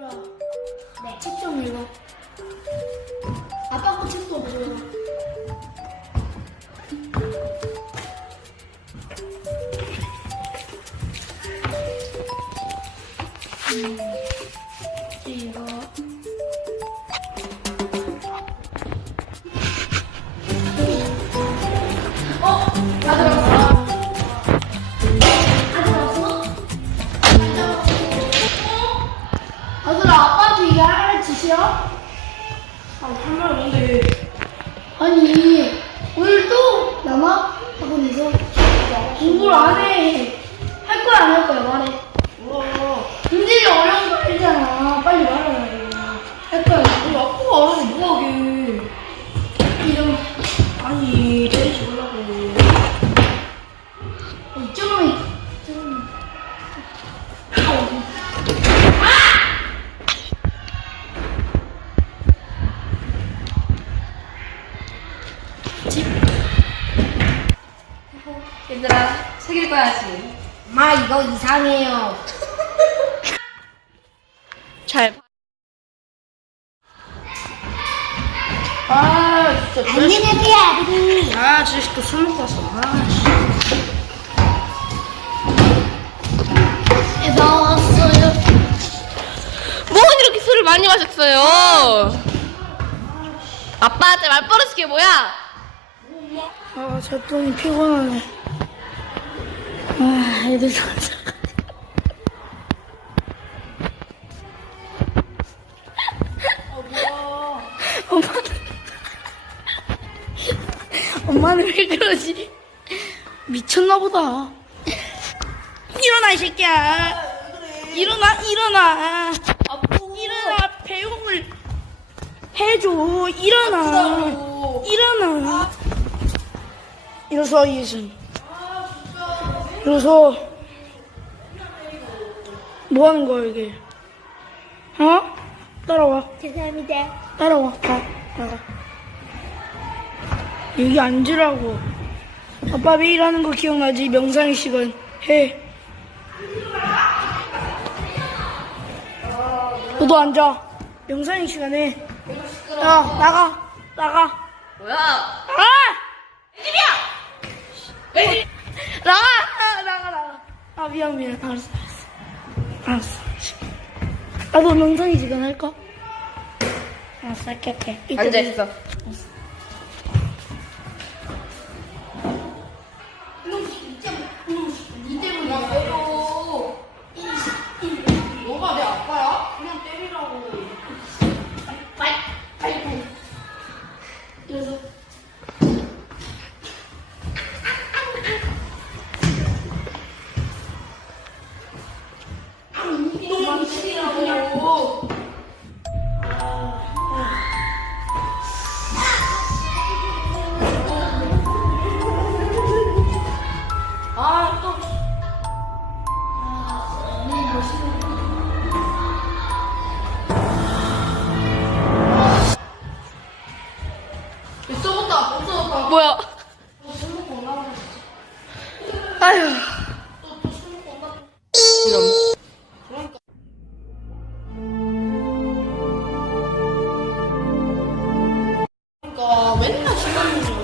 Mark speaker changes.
Speaker 1: 네, 책 좀 읽어. 아빠 거 책도 보여. 음, 아 정말 뭔데 아니
Speaker 2: 얘들아, 책 읽어야지.
Speaker 1: 마 이거 이상해요.
Speaker 2: 잘 봐.
Speaker 3: 아 진짜.
Speaker 1: 안녕하세요 아버님.
Speaker 3: 아 진짜 또술 먹고 왔어. 아 씨.
Speaker 1: 나왔어요.
Speaker 2: 뭔 이렇게 술을 많이 마셨어요? 아빠한테 말 버릇이 게 뭐야?
Speaker 1: 아, 잤더니 피곤하네. 아, 애들 잠자. 엄마는, 엄마는 왜 그러지? 미쳤나 보다. 일어나, 이 새끼야. 일어나, 일어나. 일어나, 배웅을 해줘. 일어나. 일어나. 일어서 이예순. 일어서. 뭐 하는 거야 이게? 어? 따라와.
Speaker 4: 죄송합니다.
Speaker 1: 따라와. 가. 나가. 여기 앉으라고. 아빠 매일 하는 거 기억나지? 명상의 시간. 해. 너도 앉아. 명상의 시간에. 야, 나가. 나가.
Speaker 2: 뭐야?
Speaker 1: 집이야! 나가! 아, 나가, 나가. 아, 미안, 미안. 알았어, 알았어. 알았어. 나도 명상이 지금 할까? 알았어, 할게. 이따
Speaker 2: 앉아있어.
Speaker 3: 너가 내 아빠야? 그냥 때리라고.
Speaker 1: 그래서
Speaker 3: 뭐야? 아휴. 그러니까
Speaker 2: 맨날
Speaker 1: 시간